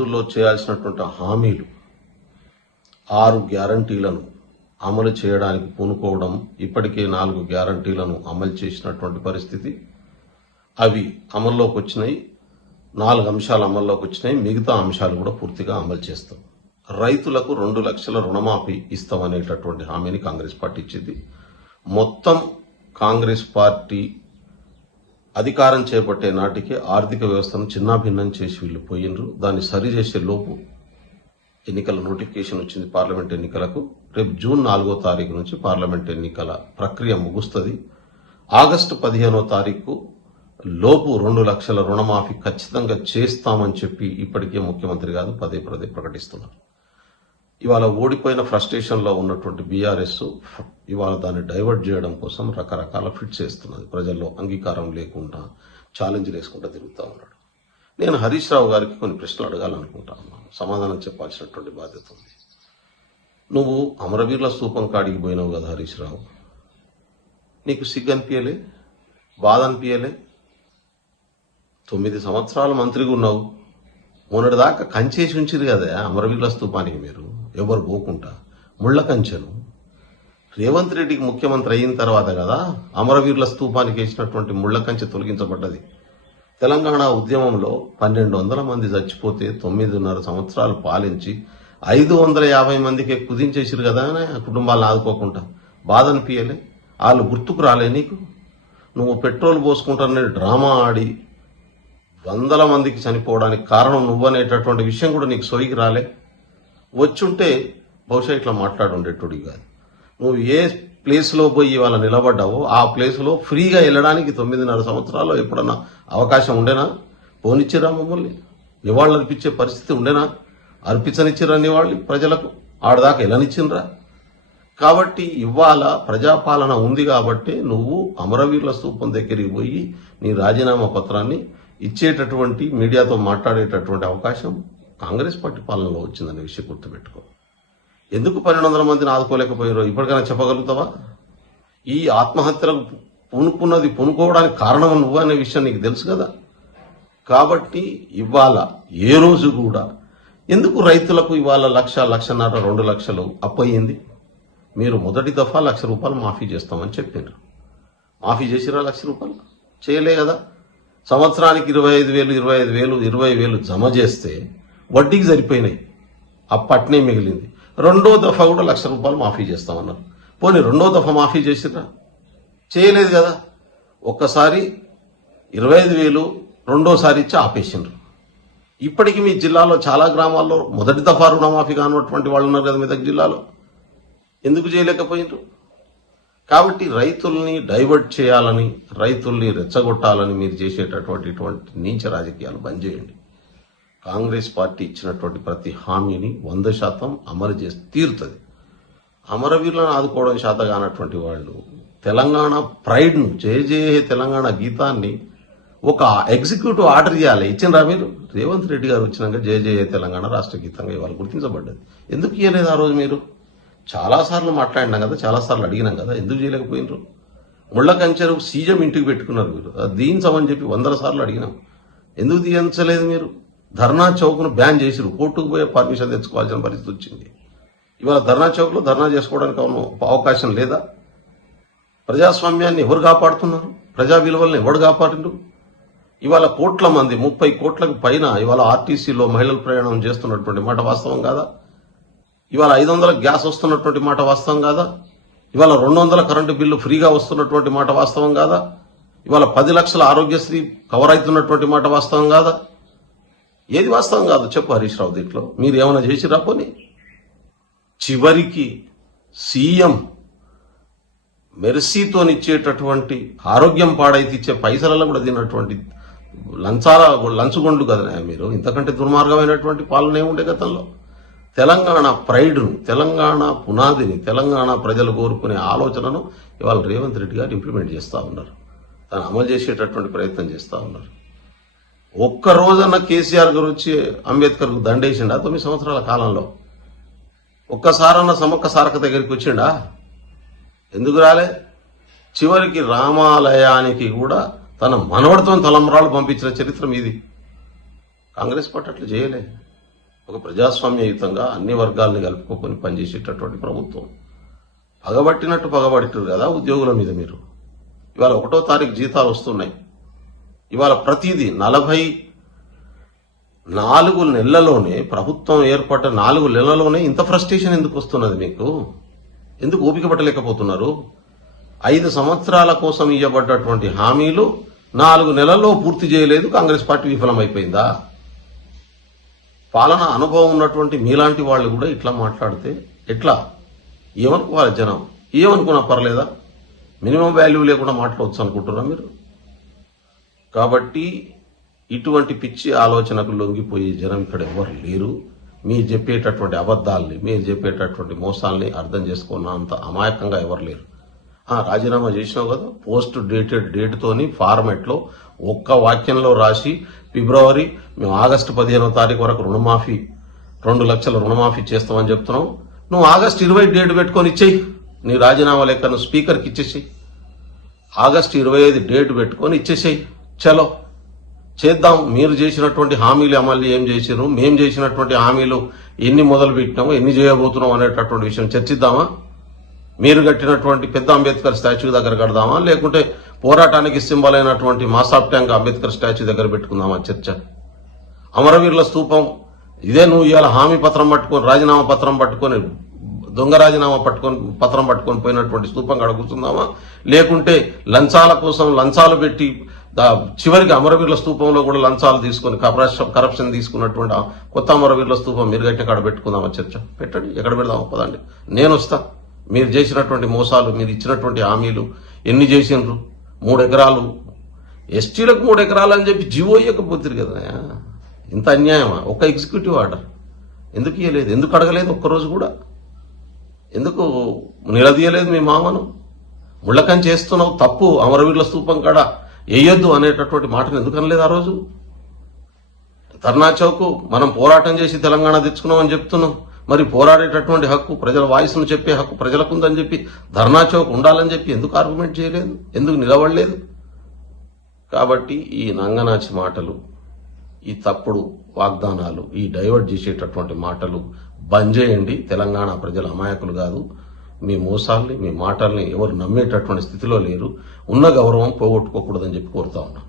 రోజుల్లో చేయాల్సినటువంటి హామీలు 6 గ్యారంటీలను అమలు చేయడానికి పూనుకోవడం, ఇప్పటికే 4 గ్యారంటీలను అమలు చేసినటువంటి పరిస్థితి. అవి అమల్లోకి వచ్చినాయి, 4 అంశాలు అమల్లోకి వచ్చినాయి, మిగతా అంశాలు కూడా పూర్తిగా అమలు చేస్తాం. రైతులకు 2 లక్షల రుణమాఫీ ఇస్తామనేటటువంటి హామీని కాంగ్రెస్ పార్టీ ఇచ్చింది. మొత్తం కాంగ్రెస్ పార్టీ అధికారం చేపట్టే నాటికి ఆర్థిక వ్యవస్థను చిన్నాభిన్నం చేసి వీళ్ళు పోయినరు. దాన్ని సరిచేసే లోపు ఎన్నికల నోటిఫికేషన్ వచ్చింది పార్లమెంట్ ఎన్నికలకు. రేపు జూన్ 4వ తారీఖు నుంచి పార్లమెంట్ ఎన్నికల ప్రక్రియ ముగుస్తుంది. ఆగస్టు 15వ తారీఖు లోపు 2 లక్షల రుణమాఫీ ఖచ్చితంగా చేస్తామని చెప్పి ఇప్పటికే ముఖ్యమంత్రి గారు పదే ప్రకటిస్తున్నారు. ఇవాళ ఓడిపోయిన ఫ్రస్ట్రేషన్లో ఉన్నటువంటి బీఆర్ఎస్ ఇవాళ దాన్ని డైవర్ట్ చేయడం కోసం రకరకాల ఫిట్స్ వేస్తున్నది. ప్రజల్లో అంగీకారం లేకుండా ఛాలెంజ్లు వేసుకుంటూ తిరుగుతూ ఉన్నాడు. నేను హరీష్ రావు గారికి కొన్ని ప్రశ్నలు అడగాలనుకుంటా ఉన్నాను, సమాధానం చెప్పాల్సినటువంటి బాధ్యత ఉంది. నువ్వు అమరవీరుల స్తూపం కాడికి పోయినావు కదా హరీష్ రావు, నీకు సిగ్గు అనిపించలే, బాధ అనిపించలే? 9 సంవత్సరాలు మంత్రిగా ఉన్నావు, మొన్నటిదాకా కంచేసి ఉంచిరు కదా అమరవీరుల స్తూపానికి. మీరు ఎవరు పోకుండా ముళ్ళ కంచెను రేవంత్ రెడ్డికి ముఖ్యమంత్రి అయిన తర్వాత కదా అమరవీరుల స్తూపానికి వేసినటువంటి ముళ్ళ కంచె తొలగించబడ్డది. తెలంగాణ ఉద్యమంలో 1200 మంది చచ్చిపోతే 9.5 సంవత్సరాలు పాలించి 550 మందికి కుదించేసిరు కదా కుటుంబాలను ఆదుకోకుండా. బాధ అనిపించలే? వాళ్ళు గుర్తుకు రాలే నీకు? నువ్వు పెట్రోల్ పోసుకుంటానని డ్రామా ఆడి 100 మందికి చనిపోవడానికి కారణం నువ్వనేటటువంటి విషయం కూడా నీకు సోయికి రాలే? వచ్చుంటే బహుశా ఇట్లా మాట్లాడుండేటోడి కాదు. నువ్వు ఏ ప్లేస్లో పోయి ఇవాళ నిలబడ్డావో ఆ ప్లేస్లో ఫ్రీగా వెళ్ళడానికి 9.5 సంవత్సరాల్లో ఎప్పుడన్నా అవకాశం ఉండేనా? పోనిచ్చిరా మమ్మల్ని? నివాళులు అర్పించే పరిస్థితి ఉండేనా? అర్పించనిచ్చిరా నివాళులు ప్రజలకు? ఆడదాకా వెళ్ళనిచ్చిండ్రా? కాబట్టి ఇవాళ ప్రజాపాలన ఉంది కాబట్టి నువ్వు అమరవీరుల స్తూపం దగ్గరికి పోయి నీ రాజీనామా పత్రాన్ని ఇచ్చేటటువంటి, మీడియాతో మాట్లాడేటటువంటి అవకాశం కాంగ్రెస్ పార్టీ పాలనలో వచ్చిందనే విషయం గుర్తుపెట్టుకో. ఎందుకు 1200 మందిని ఆదుకోలేకపోయారో ఇప్పటికైనా చెప్పగలుగుతావా? ఈ ఆత్మహత్యలకు పూనుకోవడానికి కారణం నువ్వు అనే విషయం నీకు తెలుసు కదా. కాబట్టి ఇవాళ ఏ రోజు కూడా ఎందుకు రైతులకు ఇవాళ 1,00,000, 1,50,000, 2 లక్షలు అప్పయింది? మీరు మొదటి దఫా 1,00,000 రూపాయలు మాఫీ చేస్తామని చెప్పారు. మాఫీ చేసిరా 1,00,000 రూపాయలు? చేయలే కదా. సంవత్సరానికి 25,000, 20,000 జమ చేస్తే వడ్డీకి సరిపోయినాయి, అప్పట్నే మిగిలింది. 2వ దఫా కూడా 1,00,000 రూపాయలు మాఫీ చేస్తామన్నారు. పోనీ 2వ దఫా మాఫీ చేసిరా? చేయలేదు కదా. ఒక్కసారి 25,000 రెండోసారి ఇచ్చి ఆపేసిండ్రు. ఇప్పటికీ మీ జిల్లాలో చాలా గ్రామాల్లో మొదటి దఫా రుణమాఫీ కానటువంటి వాళ్ళు ఉన్నారు కదా మెదక్ జిల్లాలో. ఎందుకు చేయలేకపోయిండ్రు? కాబట్టి రైతుల్ని డైవర్ట్ చేయాలని, రైతుల్ని రెచ్చగొట్టాలని మీరు చేసేటటువంటి నీచ రాజకీయాలు బంద్ చేయండి. కాంగ్రెస్ పార్టీ ఇచ్చినటువంటి ప్రతి హామీని 100% అమలు చేసి తీరుతుంది. అమరవీరులను ఆదుకోవడం శాత కానటువంటి వాళ్ళు తెలంగాణ ప్రైడ్ను, జయ తెలంగాణ గీతాన్ని ఒక ఎగ్జిక్యూటివ్ ఆర్డర్ చేయాలి. ఇచ్చిండ్రా మీరు? రేవంత్ రెడ్డి గారు వచ్చినాక జయ తెలంగాణ రాష్ట్ర గీతంగా ఇవాళ గుర్తించబడ్డది. ఎందుకు ఇవ్వలేదు ఆ రోజు? మీరు చాలాసార్లు మాట్లాడినాం కదా, చాలాసార్లు అడిగినాం కదా, ఎందుకు చేయలేకపోయినరు? ముళ్ళ కంచెరు సీజం ఇంటికి పెట్టుకున్నారు మీరు, దించమని చెప్పి 100 సార్లు అడిగినాం. ఎందుకు దించలేదు మీరు? ధర్నా చౌక్ను బ్యాన్ చేసిరు, కోర్టుకు పోయే పర్మిషన్ తెచ్చుకోవాల్సిన పరిస్థితి వచ్చింది. ఇవాళ ధర్నా చౌక్లో ధర్నా చేసుకోవడానికి అవకాశం లేదా? ప్రజాస్వామ్యాన్ని ఎవరు కాపాడుతున్నారు? ప్రజా విలువలను ఎవరు కాపాడిండు? ఇవాళ కోట్ల మంది, 30 కోట్లకు పైన ఇవాళ ఆర్టీసీలో మహిళలు ప్రయాణం చేస్తున్నటువంటి మాట వాస్తవం కాదా? ఇవాళ 500 గ్యాస్ వస్తున్నటువంటి మాట వాస్తవం కాదా? ఇవాళ 200 కరెంటు బిల్లు ఫ్రీగా వస్తున్నటువంటి మాట వాస్తవం కాదా? ఇవాళ 10 లక్షల ఆరోగ్యశ్రీ కవర్ అవుతున్నటువంటి మాట వాస్తవం కాదా? ఏది వాస్తవం కాదు చెప్పు హరీష్ రావు. దీంట్లో మీరు ఏమైనా చేసిరా? పోనీ చివరికి సీఎం మెర్సీతోనిచ్చేటటువంటి ఆరోగ్యం పాడైతే ఇచ్చే పైసలలో కూడా తిన్నటువంటి లంచుగొండ్లు కదా మీరు. ఇంతకంటే దుర్మార్గమైనటువంటి పాలన ఏముండే గతంలో? తెలంగాణ ప్రైడ్ను, తెలంగాణ పునాదిని, తెలంగాణ ప్రజలు కోరుకునే ఆలోచనను ఇవాళ రేవంత్ రెడ్డి గారు ఇంప్లిమెంట్ చేస్తూ ఉన్నారు, దాన్ని అమలు చేసేటటువంటి ప్రయత్నం చేస్తూ ఉన్నారు. ఒక్కరోజన్న కేసీఆర్ గారు వచ్చి అంబేద్కర్కు దండేసిండా 9 సంవత్సరాల కాలంలో? ఒక్కసారన్న సమ్మక్క సారక్క దగ్గరికి వచ్చిండా? ఎందుకు రాలే? చివరికి రామాలయానికి కూడా తన మనవడితో తలంబరాలు పంపించిన చరిత్ర మీది. కాంగ్రెస్ పార్టీ అట్లా చేయలే. ఒక ప్రజాస్వామ్యయుతంగా అన్ని వర్గాల్ని కలుపుకొని పనిచేసేటటువంటి ప్రభుత్వం. పగబట్టినట్టు పగబట్టారు కదా ఉద్యోగుల మీద మీరు. ఇవాళ 1వ తారీఖు జీతాలు వస్తున్నాయి. ఇవాళ ప్రతిదీ 44 నెలల్లోనే, ప్రభుత్వం ఏర్పడ్డ 4 నెలల్లోనే ఇంత ఫ్రస్ట్రేషన్ ఎందుకు వస్తున్నది మీకు? ఎందుకు ఓపిక పట్టలేకపోతున్నారు? 5 సంవత్సరాల కోసం ఇవ్వబడ్డటువంటి హామీలు 4 నెలల్లో పూర్తి చేయలేదు. కాంగ్రెస్ పార్టీ విఫలమైపోయిందా? పాలన అనుభవం ఉన్నటువంటి మీలాంటి వాళ్ళు కూడా ఇట్లా మాట్లాడితే ఎట్లా? ఏమనుకోవాలి జనం? ఏమనుకున్నా పర్లేదా? మినిమం వాల్యూ లేకుండా మాట్లాడవచ్చు అనుకుంటున్నా మీరు? కాబట్టి ఇటువంటి పిచ్చి ఆలోచనకు లొంగిపోయే జనం ఇక్కడ ఎవరు లేరు. మీరు చెప్పేటటువంటి అబద్ధాలని, మీరు చెప్పేటటువంటి మోసాలని అర్థం చేసుకున్నంత అమాయకంగా ఎవరు లేరు. రాజీనామా చేసినావు కదా, పోస్ట్ డేటెడ్ డేట్తోని ఫార్మెట్లో ఒక్క వాక్యంలో రాసి ఫిబ్రవరి మేము ఆగస్టు 15వ తారీఖు వరకు రుణమాఫీ 2 లక్షల రుణమాఫీ చేస్తామని చెప్తున్నావు. నువ్వు ఆగస్టు 20 డేట్ పెట్టుకొని ఇచ్చేయి. నీ రాజీనామా లెక్క నువ్వు స్పీకర్కి ఇచ్చేసేయి. ఆగస్టు 25 డేట్ పెట్టుకొని ఇచ్చేసేయి. చలో చేద్దాం. మీరు చేసినటువంటి హామీలు అమలు ఏం చేసిరు, మేం చేసినటువంటి హామీలు ఎన్ని మొదలు పెట్టినాము, ఎన్ని చేయబోతున్నాం అనేటటువంటి విషయం చర్చిద్దామా? మీరు కట్టినటువంటి పెద్ద అంబేద్కర్ స్టాచ్యూ దగ్గర కడదామా, లేకుంటే పోరాటానికి సింబల్ అయినటువంటి మాసాబ్ ట్యాంక్ అంబేద్కర్ స్టాచ్యూ దగ్గర పెట్టుకుందామా చర్చ? అమరవీరుల స్తూపం ఇదే నువ్వు ఇవాళ హామీ పత్రం పట్టుకొని, రాజీనామా పత్రం పట్టుకొని, దొంగ రాజీనామా పత్రం పట్టుకొని పోయినటువంటి స్తూపం కాడ కూర్చుందామా, లేకుంటే లంచాల కోసం లంచాలు పెట్టి చివరికి అమరవీరుల స్తూపంలో కూడా లంచాలు తీసుకొని కరప్షన్ తీసుకున్నటువంటి కొత్త అమరవీరుల స్తూపం మీరు కట్టిన కాడ పెట్టుకుందామా చర్చ? పెట్టండి. ఎక్కడ పెడదామా పదండి, నేను వస్తా. మీరు చేసినటువంటి మోసాలు, మీరు ఇచ్చినటువంటి హామీలు ఎన్ని చేసినారు? 3 ఎకరాలు ఎస్టీలకు 3 ఎకరాలు అని చెప్పి జీవో ఇవ్వకపోతుంది కదా. ఇంత అన్యాయమా? ఒక ఎగ్జిక్యూటివ్ ఆర్డర్ ఎందుకు ఇవ్వలేదు? ఎందుకు అడగలేదు? ఒక్కరోజు కూడా ఎందుకు నిలదీయలేదు మీ మామను? ముళ్ళకం చేస్తున్నావు, తప్పు, అమరవీరుల స్తూపం కాడ వేయొద్దు అనేటటువంటి మాటను ఎందుకు అనలేదు ఆ రోజు? ధర్నా చౌక్ మనం పోరాటం చేసి తెలంగాణ తెచ్చుకున్నాం అని చెప్తున్నాం. మరి పోరాడేటటువంటి హక్కు, ప్రజల వాయిస్ను చెప్పే హక్కు ప్రజలకు ఉందని చెప్పి ధర్నా చౌక్ ఉండాలని చెప్పి ఎందుకు ఆర్గ్యుమెంట్ చేయలేదు? ఎందుకు నిలబడలేదు? కాబట్టి ఈ నంగనాచి మాటలు, ఈ తప్పుడు వాగ్దానాలు, ఈ డైవర్ట్ చేసేటటువంటి మాటలు బంద్ చేయండి. తెలంగాణ ప్రజల అమాయకులు కాదు. మీ మోసాల్ని, మీ మాటల్ని ఎవరు నమ్మేటటువంటి స్థితిలో లేరు. ఉన్న గౌరవం పోగొట్టుకోకూడదని చెప్పి కోరుతా ఉన్నాం.